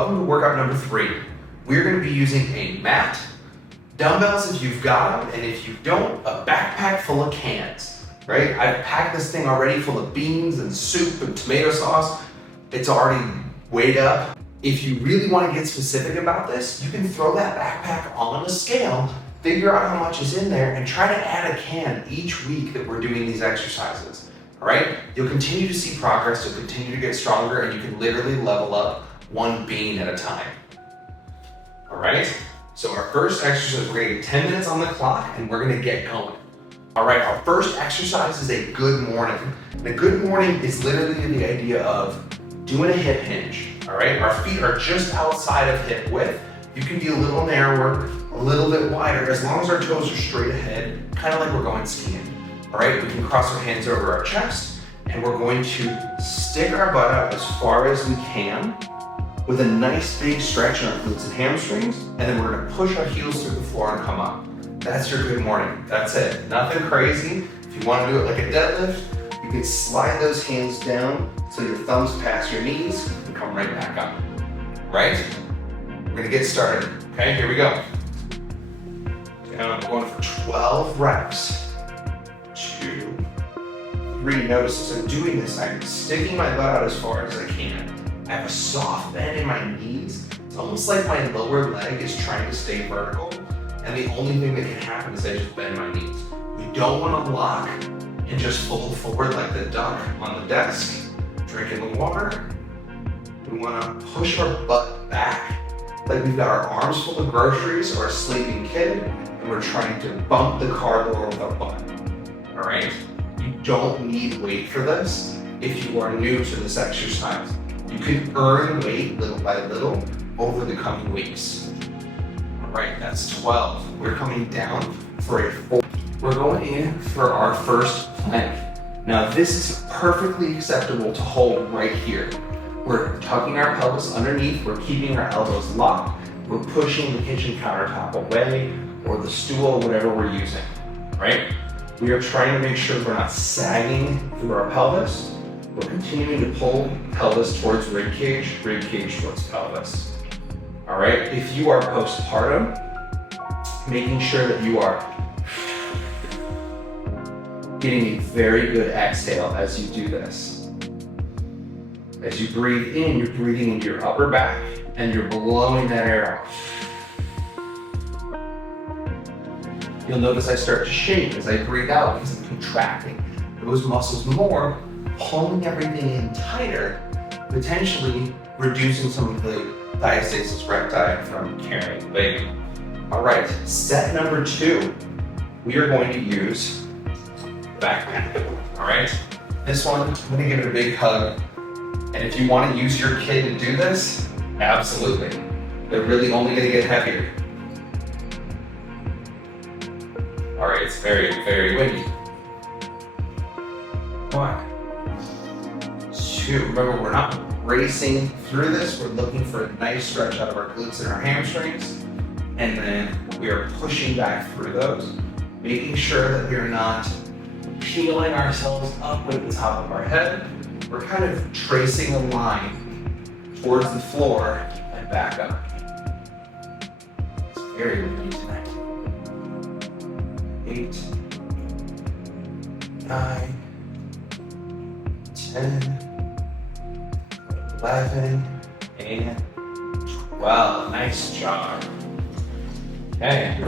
Welcome to workout number 3. We're going to be using a mat, dumbbells if you've got them, and if you don't, a backpack full of cans, right? I've packed this thing already full of beans and soup and tomato sauce. It's already weighed up. If you really want to get specific about this, you can throw that backpack on a scale, figure out how much is in there, and try to add a can each week that we're doing these exercises, all right? You'll continue to see progress, you'll continue to get stronger, and you can literally level up one bean at a time. All right, so our first exercise, we're gonna get 10 minutes on the clock and we're gonna get going. All right, our first exercise is a good morning. And a good morning is literally the idea of doing a hip hinge, all right? Our feet are just outside of hip width. You can be a little narrower, a little bit wider, as long as our toes are straight ahead, kind of like we're going skiing. All right, we can cross our hands over our chest and we're going to stick our butt out as far as we can with a nice big stretch in our glutes and hamstrings, and then we're gonna push our heels through the floor and come up. That's your good morning, that's it. Nothing crazy. If you wanna do it like a deadlift, you can slide those hands down so your thumbs pass your knees and come right back up, right? We're gonna get started, okay? Here we go. Down, I'm going for 12 reps. 2, 3, notice as I'm doing this, I'm sticking my butt out as far as I can. I have a soft bend in my knees. It's almost like my lower leg is trying to stay vertical, and the only thing that can happen is I just bend my knees. We don't want to lock and just fold forward like the duck on the desk, drinking the water. We want to push our butt back like we've got our arms full of groceries or a sleeping kid, and we're trying to bump the car door with our butt. All right? You don't need weight for this if you are new to this exercise. You can earn weight little by little over the coming weeks. All right, that's 12. We're coming down for a 4. We're going in for our first plank. Now this is perfectly acceptable to hold right here. We're tucking our pelvis underneath, we're keeping our elbows locked, we're pushing the kitchen countertop away or the stool, whatever we're using, right? We are trying to make sure we're not sagging through our pelvis. We're continuing to pull pelvis towards rib cage towards pelvis. All right, if you are postpartum, making sure that you are getting a very good exhale as you do this. As you breathe in, you're breathing into your upper back and you're blowing that air out. You'll notice I start to shake as I breathe out because I'm contracting those muscles more, pulling everything in tighter, potentially reducing some of the diastasis recti from carrying the baby. All right, set number 2, we are going to use the backpack. All right, this one, I'm gonna give it a big hug. And if you want to use your kid to do this, absolutely. They're really only gonna get heavier. All right, it's very, very windy. 1, 2, remember we're not racing through this, we're looking for a nice stretch out of our glutes and our hamstrings, and then we are pushing back through those, making sure that we're not peeling ourselves up with the top of our head. We're kind of tracing a line towards the floor and back up. It's very windy tonight. 8, 9, 10, 11, and 12. Nice job. Okay,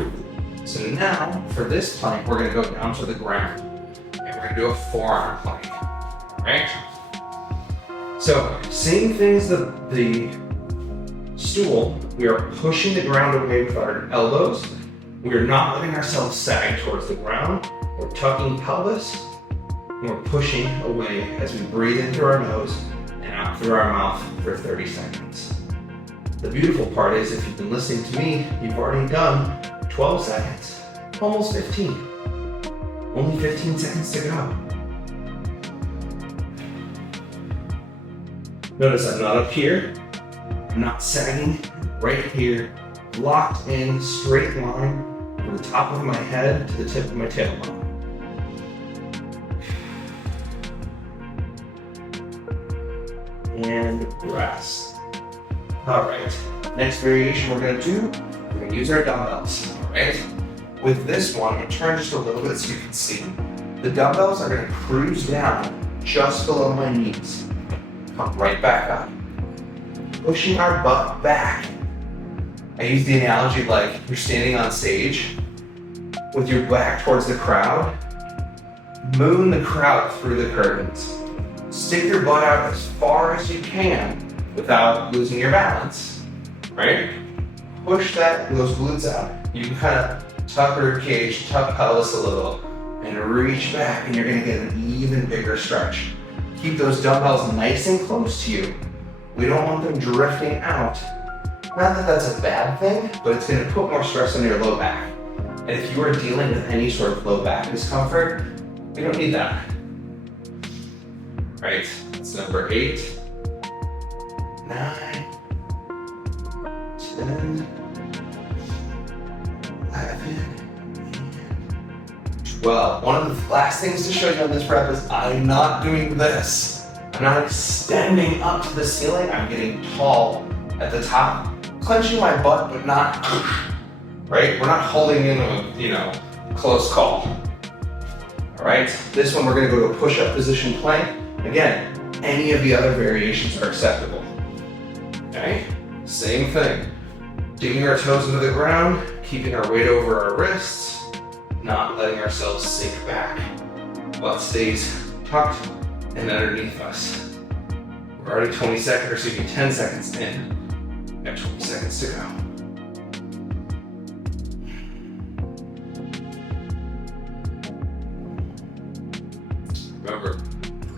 so now for this plank, we're gonna go down to the ground and we're gonna do a forearm plank, right? So same thing as the stool, we are pushing the ground away with our elbows. We are not letting ourselves sag towards the ground. We're tucking pelvis and we're pushing away as we breathe in through our nose and out through our mouth for 30 seconds. The beautiful part is if you've been listening to me, you've already done 12 seconds, almost 15. Only 15 seconds to go. Notice I'm not up here, I'm not sagging, right here, locked in, straight line from the top of my head to the tip of my tailbone. And rest. All right, next variation we're gonna do, we're gonna use our dumbbells, all right? With this one, I'm gonna turn just a little bit so you can see. The dumbbells are gonna cruise down just below my knees. Come right back up. Pushing our butt back. I use the analogy like you're standing on stage with your back towards the crowd. Moon the crowd through the curtains. Stick your butt out as far as you can without losing your balance, right? Push those glutes out. You can kind of tuck rib cage, tuck pelvis a little, and reach back, and you're gonna get an even bigger stretch. Keep those dumbbells nice and close to you. We don't want them drifting out. Not that that's a bad thing, but it's gonna put more stress on your low back. And if you are dealing with any sort of low back discomfort, we don't need that. Right, that's number 8, 9, 10, 11, 12. One of the last things to show you on this rep is I'm not doing this. I'm not extending up to the ceiling. I'm getting tall at the top, clenching my butt, but not, right? We're not holding in a, close call. All right, this one we're gonna go to a push-up position plank. Again, any of the other variations are acceptable. Okay, same thing. Digging our toes into the ground, keeping our weight over our wrists, not letting ourselves sink back. Butt stays tucked and underneath us. We're already 20 seconds, or excuse me, 10 seconds in. We have 20 seconds to go. Remember,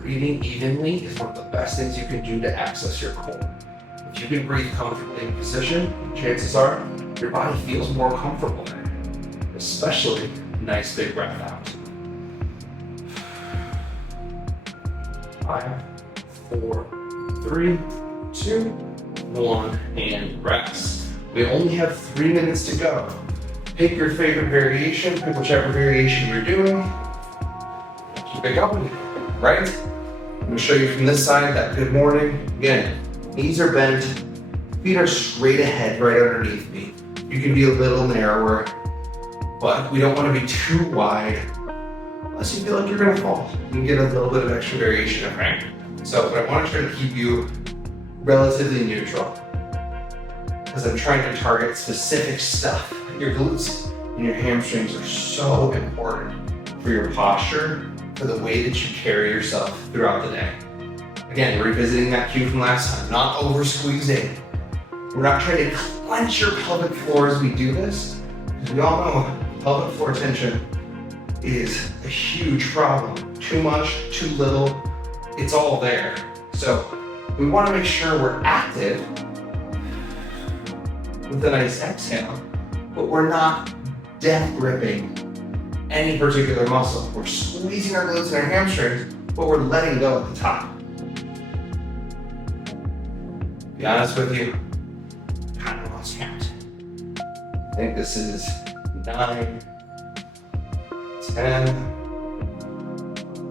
breathing evenly is one of the best things you can do to access your core. If you can breathe comfortably in position, chances are your body feels more comfortable there, especially a nice big breath out. 5, 4, 3, 2, 1, and rest. We only have 3 minutes to go. Pick your favorite variation, pick whichever variation you're doing. Keep it going, right? I'm gonna show you from this side that good morning. Again, knees are bent, feet are straight ahead right underneath me. You can be a little narrower, but we don't want to be too wide unless you feel like you're gonna fall. You can get a little bit of extra variation in rank. So, but I want to try to keep you relatively neutral because I'm trying to target specific stuff. Your glutes and your hamstrings are so important for your posture, for the way that you carry yourself throughout the day. Again, revisiting that cue from last time, not over squeezing. We're not trying to clench your pelvic floor as we do this. We all know pelvic floor tension is a huge problem. Too much, too little, it's all there. So we want to make sure we're active with a nice exhale, but we're not death gripping any particular muscle. We're squeezing our glutes and our hamstrings, but we're letting go at the top. To be honest with you, kind of lost count. I think this is 9, 10,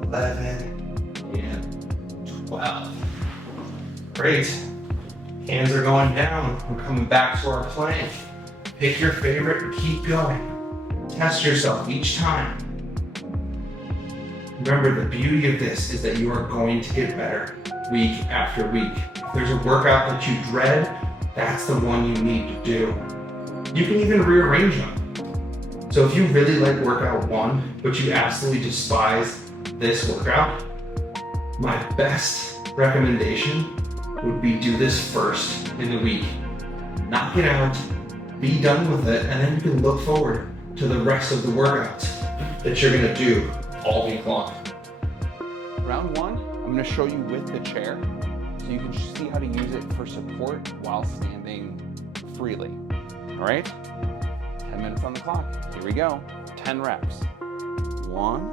11, and 12. Great. Hands are going down. We're coming back to our plank. Pick your favorite and keep going. Test yourself each time. Remember, the beauty of this is that you are going to get better week after week. If there's a workout that you dread, that's the one you need to do. You can even rearrange them. So if you really like workout 1, but you absolutely despise this workout, my best recommendation would be do this first in the week. Knock it out, be done with it, and then you can look forward to the rest of the workouts that you're gonna do all week long. Round 1, I'm gonna show you with the chair so you can see how to use it for support while standing freely. All right, 10 minutes on the clock. Here we go, 10 reps. 1,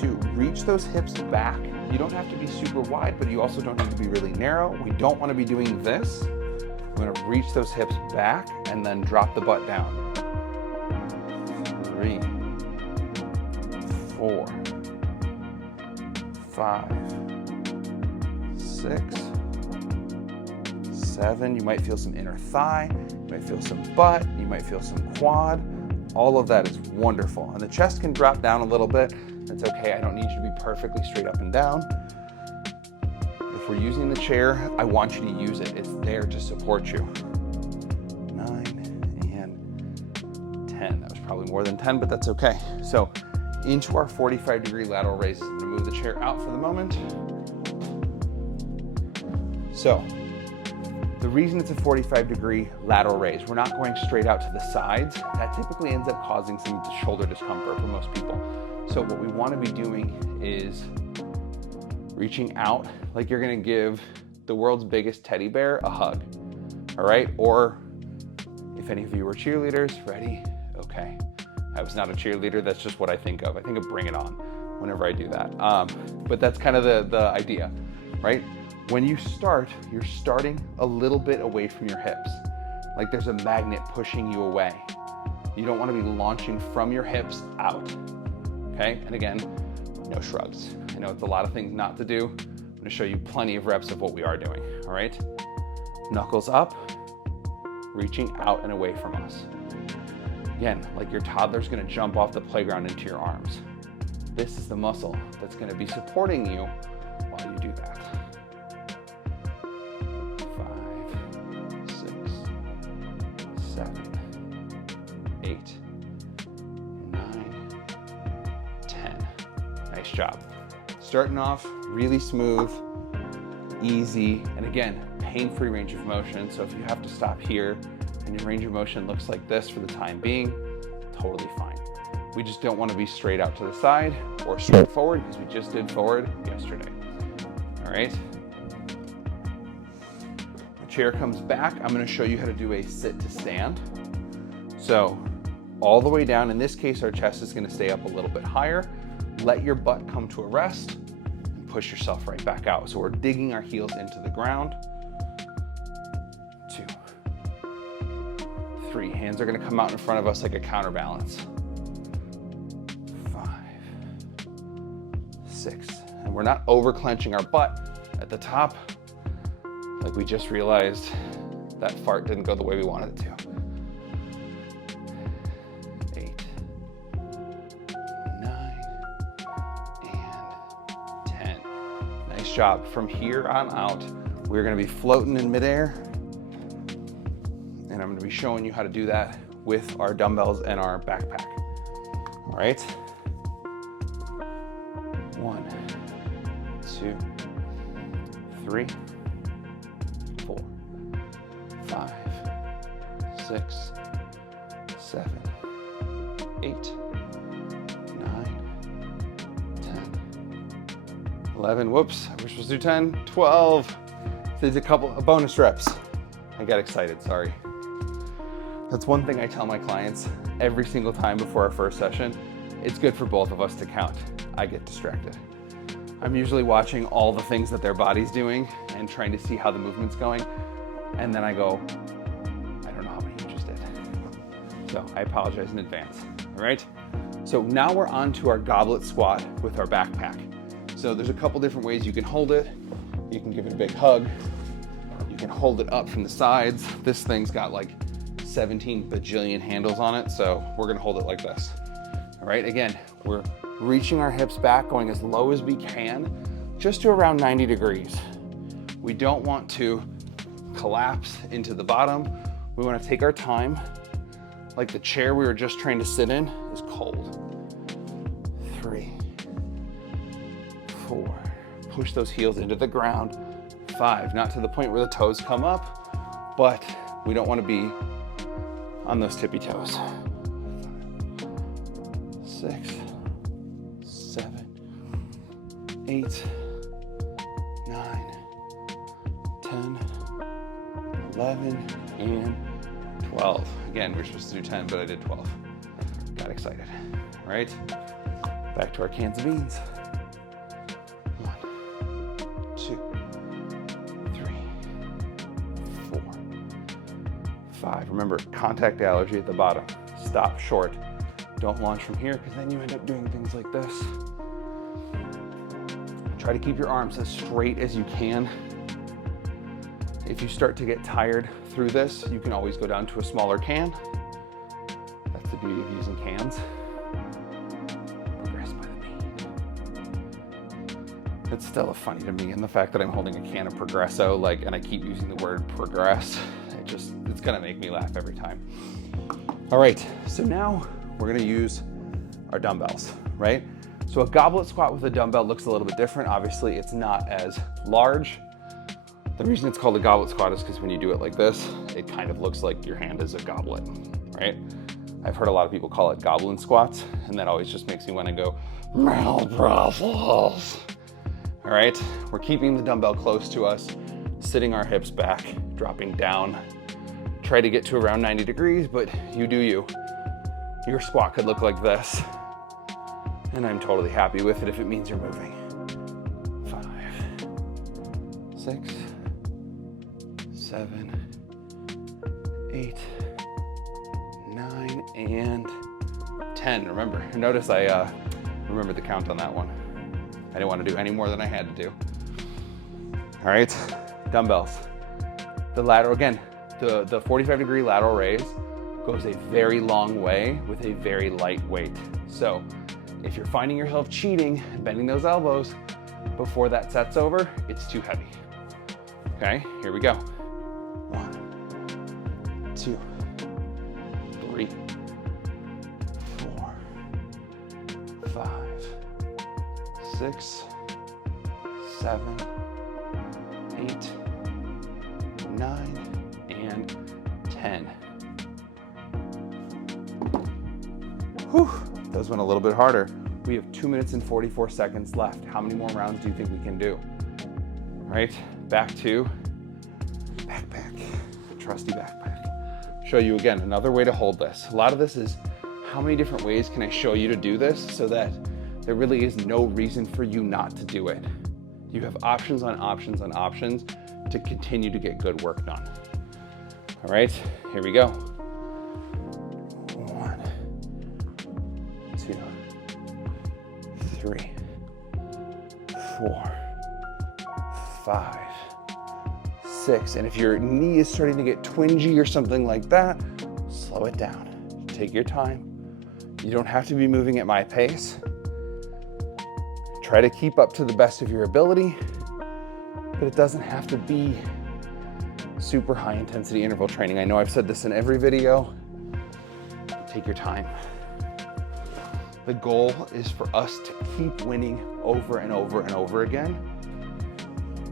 2, reach those hips back. You don't have to be super wide, but you also don't need to be really narrow. We don't wanna be doing this. I'm gonna reach those hips back and then drop the butt down. 3, 4, 5, 6, 7. You might feel some inner thigh, you might feel some butt, you might feel some quad. All of that is wonderful. And the chest can drop down a little bit. That's okay, I don't need you to be perfectly straight up and down. If we're using the chair, I want you to use it. It's there to support you. 9 and 10. That was probably more than 10, but that's okay. So into our 45-degree lateral raises. I'm gonna move the chair out for the moment. So the reason it's a 45-degree lateral raise, we're not going straight out to the sides. That typically ends up causing some shoulder discomfort for most people. So what we want to be doing is reaching out like you're going to give the world's biggest teddy bear a hug. All right? Or if any of you were cheerleaders, ready? Okay. I was not a cheerleader. That's just what I think of. I think of Bring It On whenever I do that. But that's kind of the idea, right? When you start, you're starting a little bit away from your hips. Like there's a magnet pushing you away. You don't want to be launching from your hips out, okay? And again, no shrugs. I know it's a lot of things not to do. I'm going to show you plenty of reps of what we are doing, all right? Knuckles up, reaching out and away from us. Again, like your toddler's going to jump off the playground into your arms. This is the muscle that's going to be supporting you while you do that. 7, 8, 9, 10. Nice job. Starting off really smooth, easy, and again, pain-free range of motion. So if you have to stop here and your range of motion looks like this for the time being, totally fine. We just don't want to be straight out to the side or straight forward because we just did forward yesterday. All right. Chair comes back. I'm going to show you how to do a sit to stand. So all the way down, in this case, our chest is going to stay up a little bit higher. Let your butt come to a rest and push yourself right back out. So we're digging our heels into the ground. 2, 3. Hands are going to come out in front of us like a counterbalance. 5, 6. And we're not over clenching our butt at the top. Like we just realized that fart didn't go the way we wanted it to. 8, 9, and 10. Nice job. From here on out, we're gonna be floating in midair, and I'm gonna be showing you how to do that with our dumbbells and our backpack. All right? 1, 2, 3, 4, 5, 6, 7, 8, 9, 10, 11. Whoops, I wish it was do 10, 12. There's a couple of bonus reps. I got excited, sorry. That's one thing I tell my clients every single time before our first session. It's good for both of us to count. I get distracted. I'm usually watching all the things that their body's doing and trying to see how the movement's going. And then I go, I don't know how many you just did. So I apologize in advance, all right? So now we're on to our goblet squat with our backpack. So there's a couple different ways you can hold it. You can give it a big hug. You can hold it up from the sides. This thing's got like 17 bajillion handles on it. So we're gonna hold it like this. All right, again, we're reaching our hips back, going as low as we can, just to around 90 degrees. We don't want to collapse into the bottom. We want to take our time. Like the chair we were just trying to sit in is cold. 3, 4, push those heels into the ground. 5, not to the point where the toes come up, but we don't want to be on those tippy toes. 6, 7, 8, 9, 10, 11, and 12. Again, we're supposed to do 10, but I did 12. Got excited. All right, back to our cans of beans. 1, 2, 3, 4, 5. Remember, contact allergy at the bottom. Stop short. Don't launch from here because then you end up doing things like this. Try to keep your arms as straight as you can. If you start to get tired through this, you can always go down to a smaller can. That's the beauty of using cans. Progress by the bean. It's still funny to me, and the fact that I'm holding a can of Progresso, and I keep using the word progress, it's gonna make me laugh every time. All right, so now we're gonna use our dumbbells, right? So a goblet squat with a dumbbell looks a little bit different. Obviously, it's not as large. The reason it's called a goblet squat is because when you do it like this, it kind of looks like your hand is a goblet, right? I've heard a lot of people call it goblin squats, and that always just makes me want to go, Mel Brussels. All right, we're keeping the dumbbell close to us, sitting our hips back, dropping down. Try to get to around 90 degrees, but you do you. Your squat could look like this, and I'm totally happy with it if it means you're moving. 5, 6, 7, 8, 9, and 10. Remember, notice I remembered the count on that one. I didn't want to do any more than I had to do. All right, dumbbells. The lateral, again, the 45-degree lateral raise goes a very long way with a very light weight. So if you're finding yourself cheating, bending those elbows before that set's over, it's too heavy. Okay, here we go. 1, 2, 3, 4, 5, 6, 7, 8, 9, and 10. Whew, those went a little bit harder. We have 2 minutes and 44 seconds left. How many more rounds do you think we can do? All right, back to backpack, trusty backpack. Show you again, another way to hold this. A lot of this is how many different ways can I show you to do this so that there really is no reason for you not to do it. You have options on options on options to continue to get good work done. All right, here we go. 1, 2, 3, 4, 5, 6. And if your knee is starting to get twingy or something like that, slow it down. Take your time. You don't have to be moving at my pace. Try to keep up to the best of your ability, but it doesn't have to be super high intensity interval training. I know I've said this in every video. Take your time. The goal is for us to keep winning over and over and over again,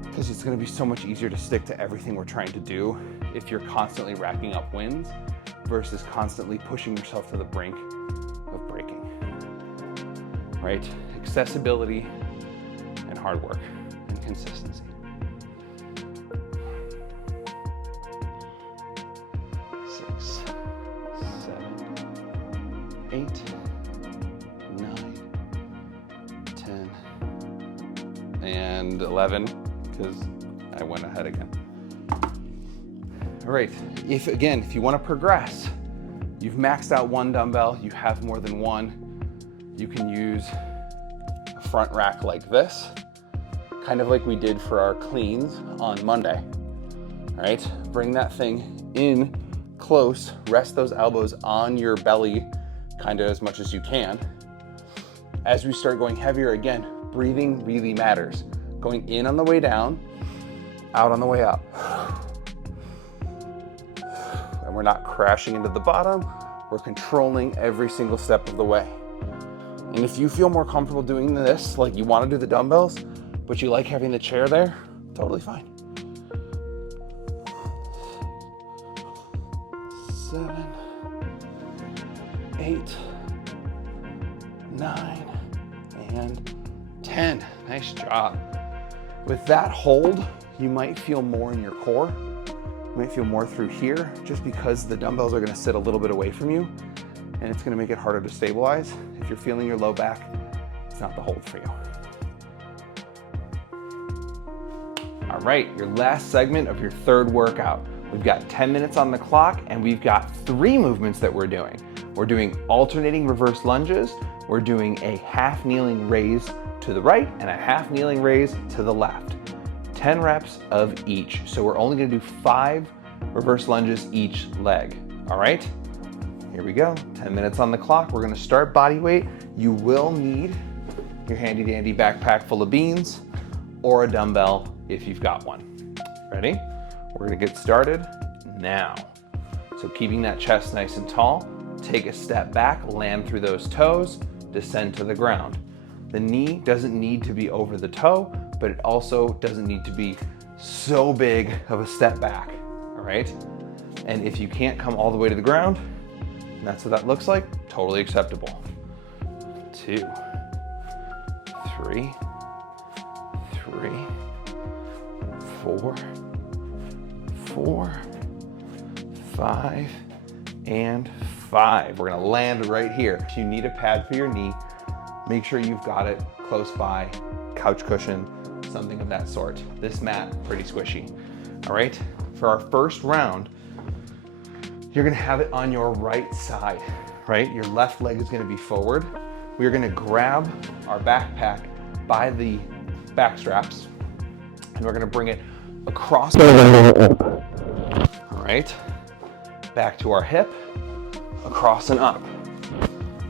because it's going to be so much easier to stick to everything we're trying to do if you're constantly racking up wins versus constantly pushing yourself to the brink of breaking. Right? Accessibility and hard work and consistency. 6, 7, 8, 9, 10, and 11, because I went ahead again. All right, if you want to progress, you've maxed out one dumbbell, you have more than one, you can use a front rack like this, kind of like we did for our cleans on Monday. All right, bring that thing in close, rest those elbows on your belly kind of as much as you can. As we start going heavier again, breathing really matters. Going in on the way down, out on the way up. And we're not crashing into the bottom, we're controlling every single step of the way. And if you feel more comfortable doing this, like you want to do the dumbbells, but you like having the chair there, totally fine. 7, 8, 9, and 10. Nice job. With that hold, you might feel more in your core. You might feel more through here, just because the dumbbells are going to sit a little bit away from you, and it's going to make it harder to stabilize. If you're feeling your low back, it's not the hold for you. All right, your last segment of your third workout. We've got 10 minutes on the clock, and we've got 3 movements that we're doing. We're doing alternating reverse lunges. We're doing a half kneeling raise to the right and a half kneeling raise to the left. 10 reps of each. So we're only gonna do 5 reverse lunges each leg, all right? Here we go, 10 minutes on the clock. We're gonna start body weight. You will need your handy dandy backpack full of beans or a dumbbell if you've got one. Ready? We're gonna get started now. So keeping that chest nice and tall, take a step back, land through those toes, descend to the ground. The knee doesn't need to be over the toe, but it also doesn't need to be so big of a step back, all right? And if you can't come all the way to the ground, and that's what that looks like, totally acceptable. 2, 3, 4, 5, and 5. We're gonna land right here. If you need a pad for your knee, make sure you've got it close by, couch cushion, something of that sort. This mat, pretty squishy. All right, for our first round, you're gonna have it on your right side, right? Your left leg is gonna be forward. We're gonna grab our backpack by the back straps, and we're gonna bring it across the leg. All right, back to our hip, across and up.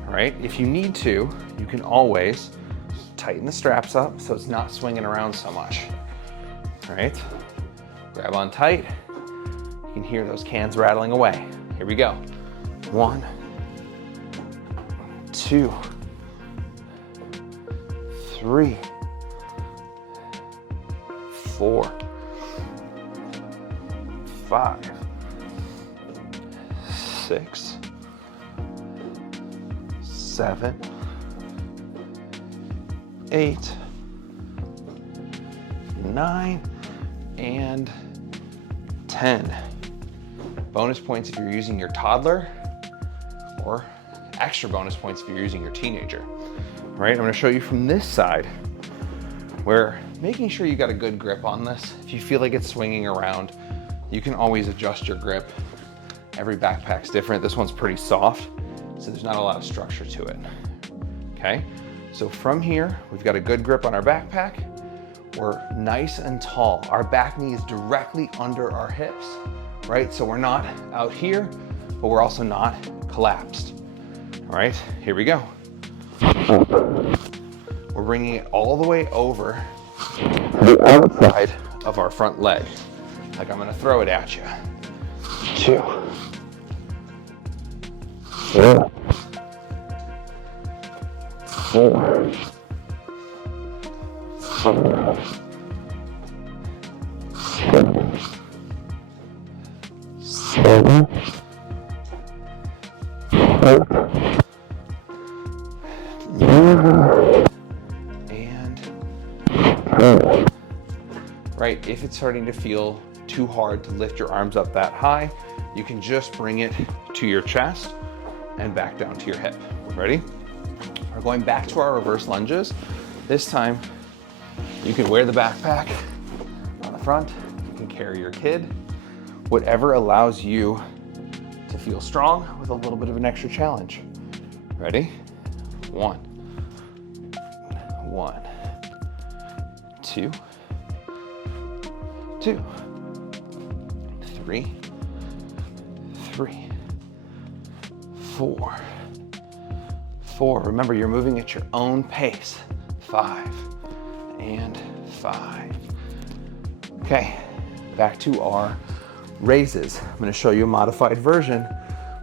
All right, if you need to, you can always tighten the straps up so it's not swinging around so much. All right, grab on tight. You can hear those cans rattling away. Here we go. 1, 2, 3, 4, 5, 6, 7, 8, 9, and 10. Bonus points if you're using your toddler, or extra bonus points if you're using your teenager. All right, I'm gonna show you from this side, where making sure you got a good grip on this. If you feel like it's swinging around, you can always adjust your grip. Every backpack's different. This one's pretty soft, so there's not a lot of structure to it. Okay, so from here, we've got a good grip on our backpack. We're nice and tall. Our back knee is directly under our hips, right? So we're not out here, but we're also not collapsed. All right, here we go. We're bringing it all the way over the outside of our front leg. Like I'm gonna throw it at you. 2, 3, 4, 5, 6, 7, 8, 9, and 10. Right, if it's starting to feel too hard to lift your arms up that high, you can just bring it to your chest and back down to your hip. Ready? We're going back to our reverse lunges. This time, you can wear the backpack on the front, you can carry your kid, whatever allows you to feel strong with a little bit of an extra challenge. Ready? 1, 2, 2, 3, 4, 4. Remember, you're moving at your own pace. 5 and 5. Okay, back to our raises. I'm gonna show you a modified version,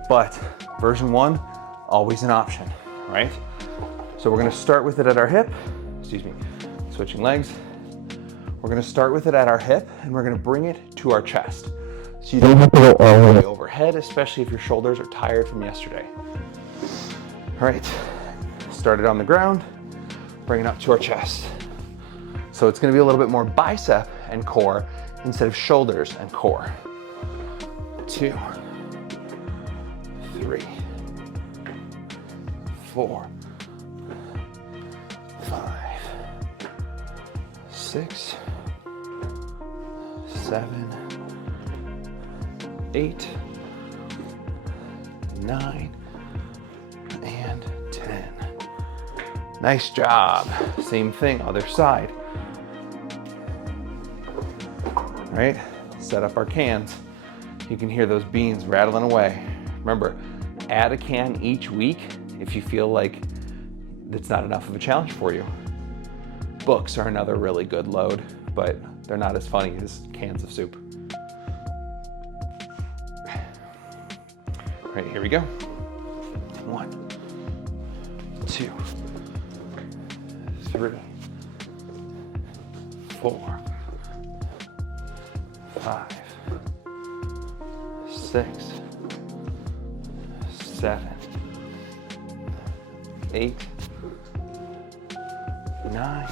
but version 1, always an option, right? So we're gonna start with it at our hip, switching legs. We're gonna start with it at our hip, and we're gonna bring it to our chest. So you don't have to go all the way overhead, especially if your shoulders are tired from yesterday. All right, start it on the ground, bring it up to our chest. So it's gonna be a little bit more bicep and core instead of shoulders and core. 2, 3, 4, 5, 6, 7, 8, 9, and 10. Nice job. Same thing, other side. right? Set up our cans. You can hear those beans rattling away. Remember, add a can each week if you feel like it's not enough of a challenge for you. Books are another really good load, but they're not as funny as cans of soup. All right, here we go. 1, 2, 3, 4, 5, 6, 7, 8, 9,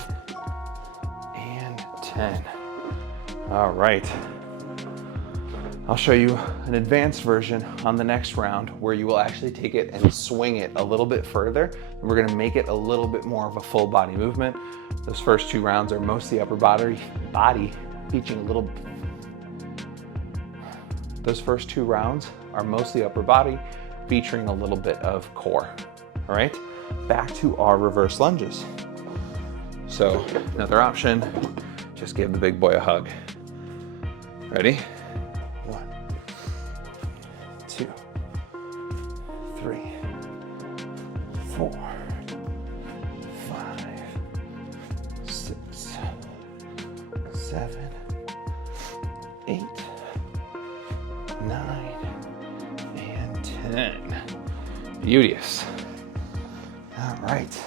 and 10. All right. I'll show you an advanced version on the next round where you will actually take it and swing it a little bit further. And we're gonna make it a little bit more of a full body movement. Those first 2 rounds are mostly upper body featuring a little. Those first 2 rounds are mostly upper body featuring a little bit of core. All right, back to our reverse lunges. So another option, just give the big boy a hug. Ready? 1, 2, 3, 4, 5, 6, 7, 8, 9, and 10. Beauteous. All right.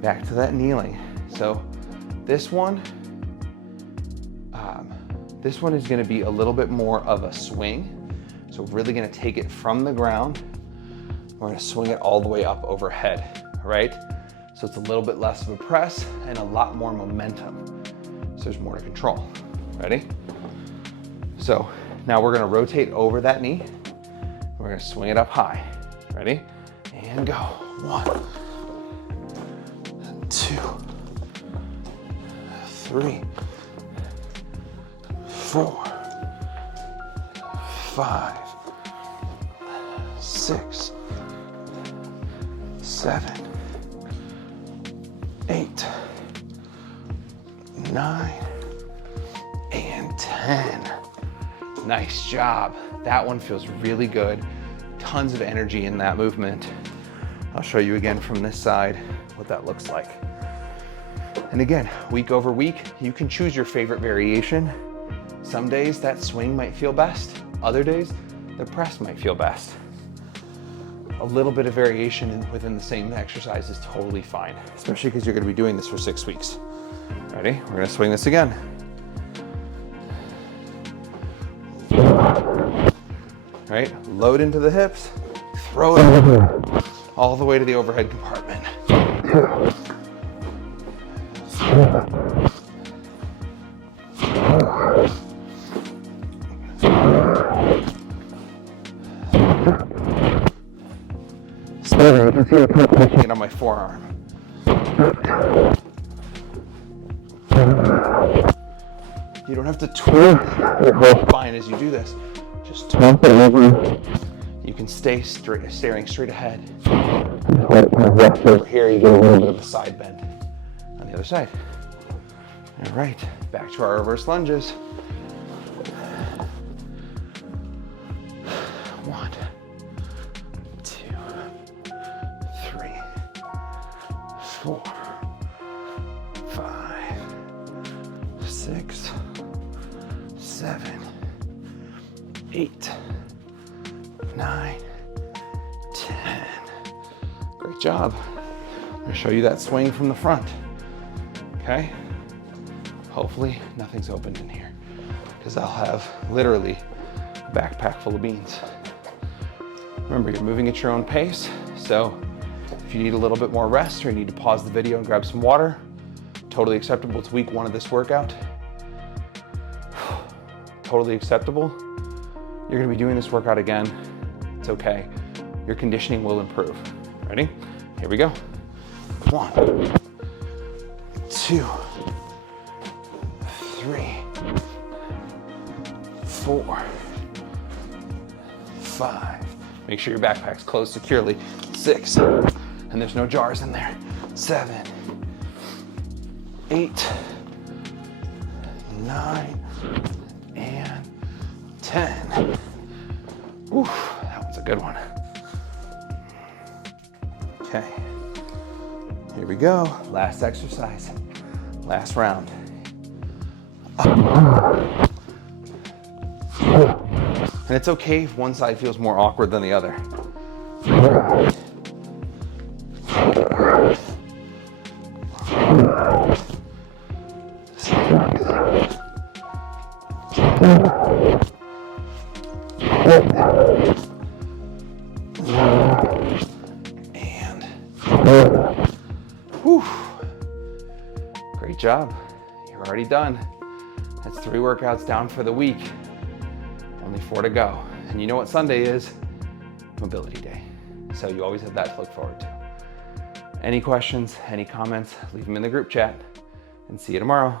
Back to that kneeling. So this one is going to be a little bit more of a swing. So we're really going to take it from the ground. We're going to swing it all the way up overhead, right? So it's a little bit less of a press and a lot more momentum. So there's more to control. Ready? So now we're going to rotate over that knee. We're going to swing it up high. Ready? And go. 1, 2, 3, 4, 5, 6, 7, 8, 9, and 10. Nice job. That one feels really good. Tons of energy in that movement. I'll show you again from this side what that looks like. And again, week over week, you can choose your favorite variation. Some days that swing might feel best. Other days, the press might feel best. A little bit of variation within the same exercise is totally fine, especially because you're going to be doing this for 6 weeks. Ready? We're going to swing this again. Right? Load into the hips, throw it over, all the way to the overhead compartment. 2, 3, 4, 7. You can see it pushing it on my forearm. You don't have to twist your whole spine as you do this. Just twist it over. You can stay staring straight ahead. Let it kind of rest over here. You get a little bit of a side bend on the other side. All right, back to our reverse lunges. 1, 2, 3, 4, 5, 6, 7, 8, 9, 10. Great job. I'm going to show you that swing from the front. Okay? Hopefully nothing's opened in here because I'll have literally a backpack full of beans. Remember, you're moving at your own pace, so if you need a little bit more rest or you need to pause the video and grab some water, totally acceptable. It's week 1 of this workout. Totally acceptable. You're gonna be doing this workout again. It's okay. Your conditioning will improve. Ready? Here we go. 1, 2, 3, 4, 5. Make sure your backpack's closed securely. 6, and there's no jars in there. 7, 8, 9, And 10. Oof, that was a good one. Okay, here we go. Last exercise, last round. And it's okay if one side feels more awkward than the other. And whew. Great job. You're already done. That's 3 workouts down for the week. Only 4 to go. And you know what Sunday is? Mobility day. So you always have that to look forward to. Any questions, any comments, leave them in the group chat, and see you tomorrow.